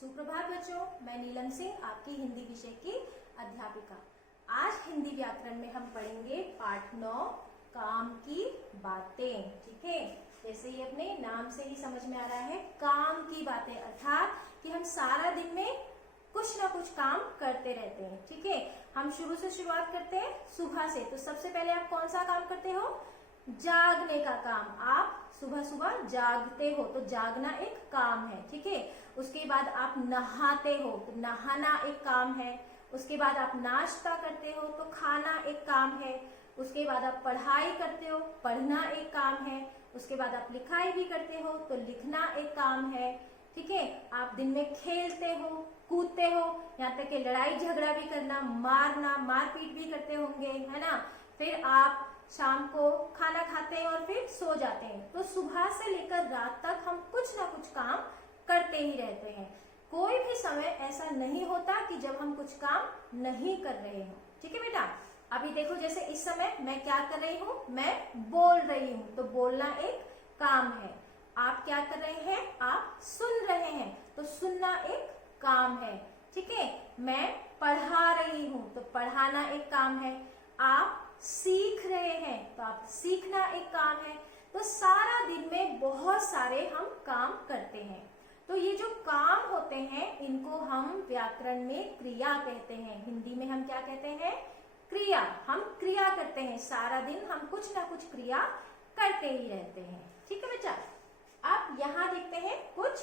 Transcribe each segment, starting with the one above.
सुप्रभात बच्चों, मैं नीलम सिंह आपकी हिंदी विषय की अध्यापिका। आज हिंदी व्याकरण में हम पढ़ेंगे पाठ 9 काम की बातें। ठीक है, जैसे ही अपने नाम से ही समझ में आ रहा है, काम की बातें अर्थात कि हम सारा दिन में कुछ ना कुछ काम करते रहते हैं। ठीक है, हम शुरू से शुरुआत करते हैं सुबह से। तो सबसे पहले आप कौन सा काम करते हो? जागने का काम। आप सुबह सुबह जागते हो, तो जागना एक काम है। ठीक है, उसके बाद आप नहाते हो, तो नहाना एक काम है। उसके बाद आप नाश्ता करते हो, तो खाना एक काम है। उसके बाद आप पढ़ाई करते हो, पढ़ना एक काम है। उसके बाद आप लिखाई भी करते हो, तो लिखना एक काम है। ठीक है, आप दिन में खेलते हो, कूदते हो, यहाँ तक कि लड़ाई झगड़ा भी करना, मारना, मारपीट भी करते होंगे, है ना। फिर आप शाम को खाना खाते हैं और फिर सो जाते हैं। तो सुबह से लेकर रात तक हम कुछ ना कुछ काम करते ही रहते हैं। कोई भी समय ऐसा नहीं होता कि जब हम कुछ काम नहीं कर रहे हो। ठीक है बेटा, अभी देखो जैसे इस समय मैं क्या कर रही हूँ, मैं बोल रही हूँ, तो बोलना एक काम है। आप क्या कर रहे हैं? आप सुन रहे हैं, तो सुनना एक काम है। ठीक है, मैं पढ़ा रही हूँ, तो पढ़ाना एक काम है। आप सीख रहे हैं, तो आप सीखना एक काम है। तो सारा दिन में बहुत सारे हम काम करते हैं। तो ये जो काम होते हैं, इनको हम व्याकरण में क्रिया कहते हैं। हिंदी में हम क्या कहते हैं? क्रिया। हम क्रिया करते हैं, सारा दिन हम कुछ ना कुछ क्रिया करते ही रहते हैं। ठीक है बच्चा, आप यहाँ देखते हैं कुछ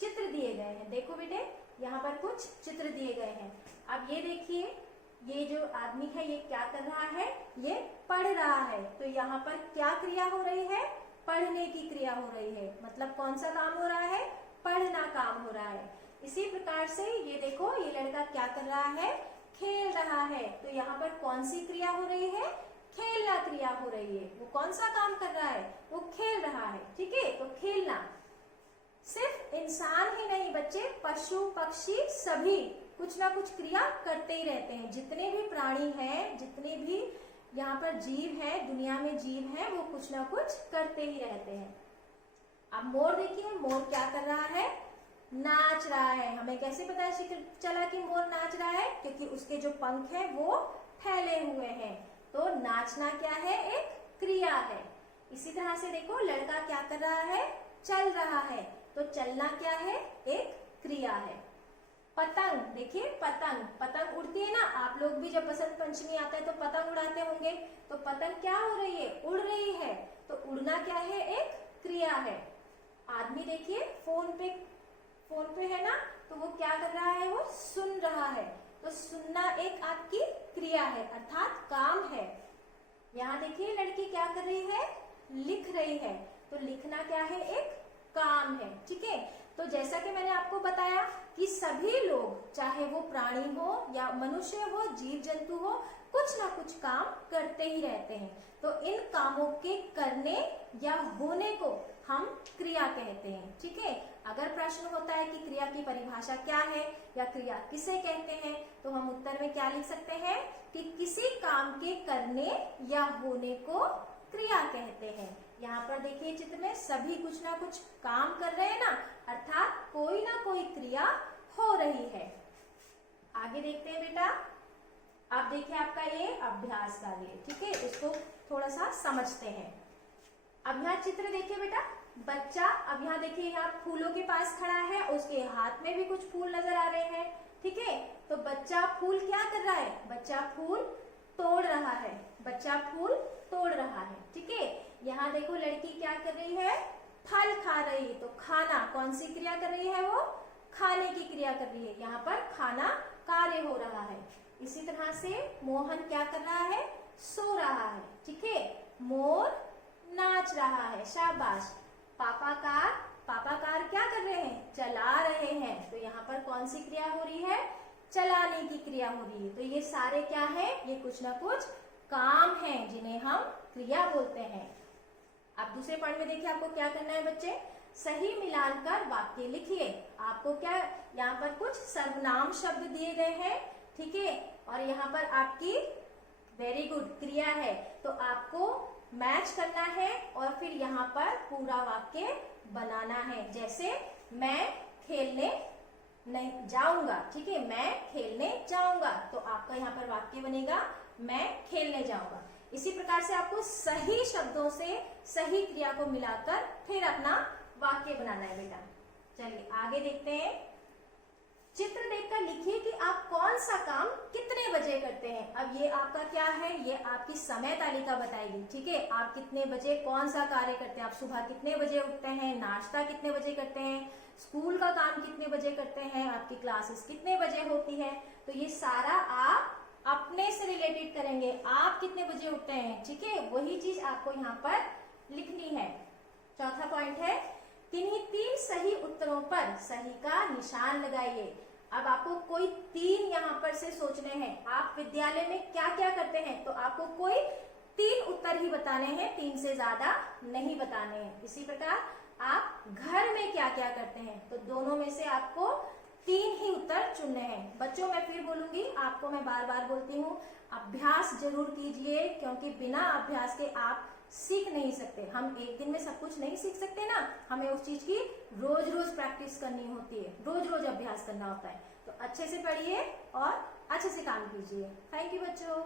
चित्र दिए गए हैं। देखो बेटे, यहाँ पर कुछ चित्र दिए गए हैं। अब ये देखिए, ये जो आदमी है ये क्या कर रहा है? ये पढ़ रहा है। तो यहाँ पर क्या क्रिया हो रही है? पढ़ने की क्रिया हो रही है। मतलब कौन सा काम हो रहा है? पढ़ना काम हो रहा है। इसी प्रकार से ये देखो, ये लड़का क्या कर रहा है? खेल रहा है। तो यहाँ पर कौन सी क्रिया हो रही है? खेलना क्रिया हो रही है। वो कौन सा काम कर रहा है? वो खेल रहा है। ठीक है, तो खेलना। सिर्फ इंसान ही नहीं बच्चे, पशु पक्षी सभी कुछ ना कुछ क्रिया करते ही रहते हैं। जितने भी प्राणी हैं, जितने भी यहाँ पर जीव हैं, दुनिया में जीव हैं, वो कुछ ना कुछ करते ही रहते हैं। अब मोर देखिए, मोर क्या कर रहा है? नाच रहा है। हमें कैसे पता चला कि मोर नाच रहा है? क्योंकि उसके जो पंख हैं वो फैले हुए हैं। तो नाचना क्या है? एक क्रिया है। इसी तरह से देखो, लड़का क्या कर रहा है? चल रहा है। तो चलना क्या है? एक क्रिया है। पतंग देखिए, पतंग उड़ती है ना। आप लोग भी जब बसंत पंचमी आता है तो पतंग उड़ाते होंगे। तो पतंग क्या हो रही है? उड़ रही है। तो उड़ना क्या है? एक क्रिया है। आदमी देखिए फोन पे है ना, तो वो क्या कर रहा है? वो सुन रहा है। तो सुनना एक आपकी क्रिया है, अर्थात काम है। यहाँ देखिए, लड़की क्या कर रही है? लिख रही है। तो लिखना क्या है? एक काम है। ठीक है, तो जैसा कि मैंने आपको बताया कि सभी लोग, चाहे वो प्राणी हो या मनुष्य हो, जीव जंतु हो, कुछ ना कुछ काम करते ही रहते हैं। तो इन कामों के करने या होने को हम क्रिया कहते हैं। ठीक है, अगर प्रश्न होता है कि क्रिया की परिभाषा क्या है या क्रिया किसे कहते हैं, तो हम उत्तर में क्या लिख सकते हैं कि किसी काम के करने या होने को क्रिया कहते हैं। यहाँ पर देखिए चित्र में सभी कुछ ना कुछ काम कर रहे हैं ना, अर्थात कोई ना कोई क्रिया हो रही है। आगे देखते हैं बेटा। अब देखिए आपका ये अभ्यास कार्य। ठीक है, इसको थोड़ा सा समझते हैं। अब यहाँ चित्र देखिए बेटा, बच्चा अब यहाँ देखिए, यहाँ फूलों के पास खड़ा है, उसके हाथ में भी कुछ फूल नजर आ रहे हैं। ठीक है, तो बच्चा फूल क्या कर रहा है? बच्चा फूल तोड़ रहा है। बच्चा फूल तोड़ रहा है। ठीक है, यहाँ देखो लड़की क्या कर रही है? फल खा रही है। तो खाना, कौन सी क्रिया कर रही है? वो खाने की क्रिया कर रही है। यहाँ पर खाना कार्य हो रहा है। इसी तरह से मोहन क्या कर रहा है? सो रहा है। ठीक है, मोर नाच रहा है। शाबाश। पापाकार क्या कर रहे हैं? चला रहे हैं। तो यहाँ पर कौन सी क्रिया हो रही है? चलाने की क्रिया हो रही है। तो ये सारे क्या है? ये कुछ ना कुछ काम हैं जिन्हें हम क्रिया बोलते हैं। अब दूसरे पॉइंट में देखिए, आपको क्या करना है बच्चे? सही मिलान कर वाक्य लिखिए। आपको क्या, यहाँ पर कुछ सर्वनाम शब्द दिए गए हैं। ठीक है, और यहाँ पर आपकी वेरी गुड क्रिया है। तो आपको मैच करना है और फिर यहाँ पर पूरा वाक्य बनाना है। जैसे मैं खेलने नहीं जाऊंगा, ठीक है, मैं खेलने जाऊंगा, तो आपका यहाँ पर वाक्य बनेगा मैं खेलने जाऊंगा। इसी प्रकार से आपको सही शब्दों से सही क्रिया को मिलाकर फिर अपना वाक्य बनाना है बेटा। चलिए आगे देखते हैं। चित्र देखकर लिखिए कि आप कौन सा काम कितने बजे करते हैं। अब ये आपका क्या है, ये आपकी समय तालिका बताएगी, ठीक है। आप कितने बजे कौन सा कार्य करते हैं, आप सुबह कितने बजे उठते हैं, नाश्ता कितने बजे करते हैं, स्कूल का काम कितने बजे करते हैं, आपकी क्लासेस कितने बजे होती है। तो ये सारा आप अपने से रिलेटेड करेंगे, आप कितने बजे उठते हैं, ठीक है, वही चीज आपको यहाँ पर लिखनी है। चौथा पॉइंट है, किन्हीं 3 सही उत्तरों पर सही का निशान लगाइए। अब आपको कोई 3 यहाँ पर से सोचने हैं। आप विद्यालय में क्या क्या करते हैं, तो आपको कोई 3 उत्तर ही बताने हैं, 3 से ज्यादा नहीं बताने हैं। इसी प्रकार आप घर में क्या क्या करते हैं, तो दोनों में से आपको 3 ही उत्तर चुनने हैं। बच्चों मैं फिर बोलूंगी, आपको मैं बार बार बोलती हूँ, अभ्यास जरूर कीजिए, क्योंकि बिना अभ्यास के आप सीख नहीं सकते। हम एक दिन में सब कुछ नहीं सीख सकते ना, हमें उस चीज की रोज रोज प्रैक्टिस करनी होती है, रोज रोज अभ्यास करना होता है। तो अच्छे से पढ़िए और अच्छे से काम कीजिए। थैंक यू बच्चों।